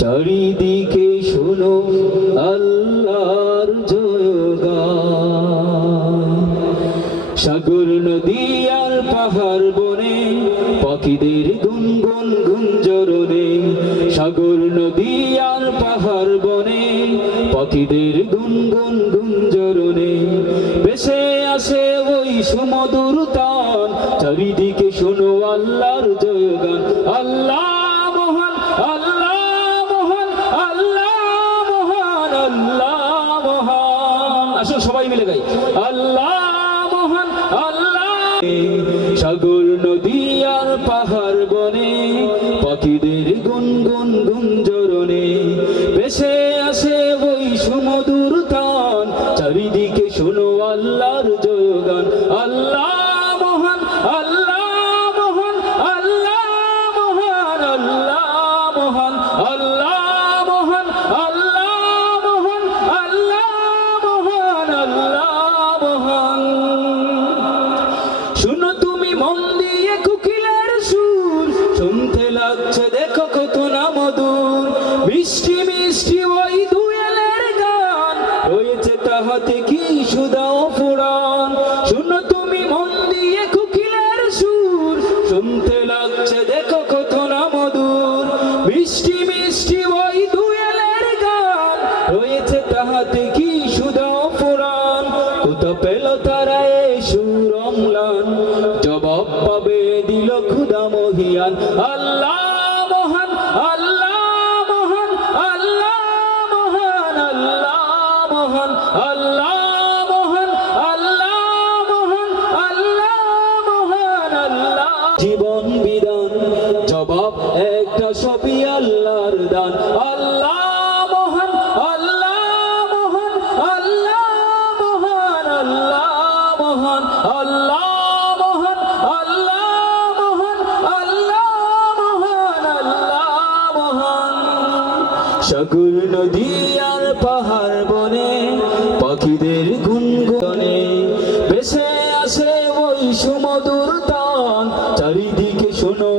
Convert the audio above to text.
চারিদিকে শোনো আল্লাহর জয়গান। সাগর নদী আর পাহাড় বনে পাখিদের গুনগুন গুঞ্জরণে, সাগর নদী আর পাহাড় বনে পাখিদের গুনগুন গুঞ্জরণে ভেসে আসে ওই সুমধুর তান। চারিদিকে শোনো আল্লাহর জয়গান। আল্লাহ মহান, আল্লাহ মহান, আল্লাহ মহান, আল্লাহ মহান। আসুন সবাই মিলে গাই আল্লাহ মহান, আল্লাহ। সাগর নদী আর পাহাড় বনে পাখিদের গুনগুন গুঞ্জরণে ভেসে আসে ওই সুমধুর তান। চারিদিকে শোনো আল্লাহর জয়গান। আল্লাহ মহান, আল্লাহ মহান, আল্লাহ মহান, আল্লাহ মহান, আল্লাহ মহান, আল্লাহ মহান, আল্লাহ মহান, আল্লাহ মহান। শুনো তুমি মন দিয়ে কোকিলের সুর, শুনতে লাগছে দেখো কত না মধুর। মিষ্টি মিষ্টি ওই দুয়েলের গান, রয়েছে তাহাতে কি সুধা অফুরান। শুনো তুমি মন দিয়ে কোকিলের সুর, শুনতে লাগছে দেখো কত না মধুর। মিষ্টি মিষ্টি ওই দুয়েলের গান, রয়েছে তাহাতে কি সুধা অফুরান। কোথা পেল তারা এই সুর অম্লান, জবাব পাবে দিল খুদা মহিয়ান। আল্লাহ মহান, আল্লাহ মহান, আল্লাহ মহান, আল্লাহ মহান, আল্লাহ মহান, আল্লাহ মহান, আল্লাহ মহান, আল্লাহ। জীবন বিধান জবাব একটা সবই আল্লাহর দান। আল্লাহ মহান, আল্লাহ মহান, আল্লাহ মহান, আল্লাহ মহান, আল্লাহ মহান, আল্লাহ মহান, আল্লাহ মহান, আল্লাহ মহান। সাগর নদী আর পাহাড় বনে পাখিদের গুনগুনে ভেসে আসে ওই সুমধুর তান। চারিদিকে শোনো